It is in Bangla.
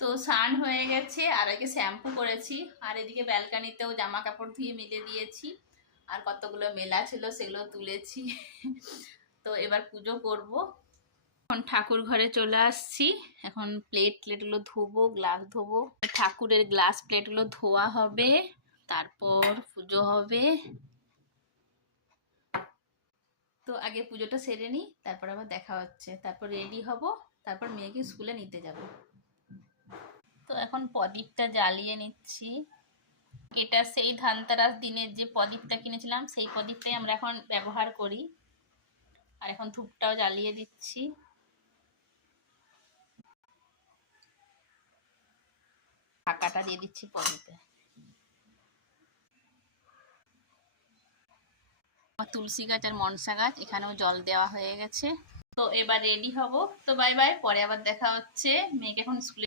তো স্নান হয়ে গেছে, আর আগে শ্যাম্পু করেছি, আর এদিকে ব্যালকানিতেও জামা কাপড় ধুয়ে মেলে দিয়েছি, আর কতগুলো মেলা ছিল সেগুলো তুলেছি। তো এবার পুজো করব। এখন ঠাকুর ঘরে চলে আসছি। এখন প্লেটগুলো ধোবো, গ্লাস ধোবো, ঠাকুরের গ্লাস প্লেটগুলো ধোয়া হবে, তারপর পুজো হবে। তো আগে পুজোটা সেরে নিই, তারপর আবার দেখা হচ্ছে। তারপর রেডি হব, তারপর মেয়েকে স্কুলে নিতে যাব। তো এখন প্রদীপটা জ্বালিয়ে নিচ্ছি। এটা সেই ধানতেরাস দিনের যে প্রদীপটা কিনেছিলাম, সেই প্রদীপটাই আমরা এখন ব্যবহার করি। আর এখন ধূপটাও জ্বালিয়ে দিচ্ছি। ঢাকাটা দিয়ে দিচ্ছি প্রদীপে। আমার তুলসী গাছ আর মনসা গাছ, এখানেও জল দেওয়া হয়ে গেছে। তো এবার রেডি হব। তো বাই বাই, পরে আবার দেখা হচ্ছে। মেয়েকে এখন স্কুলে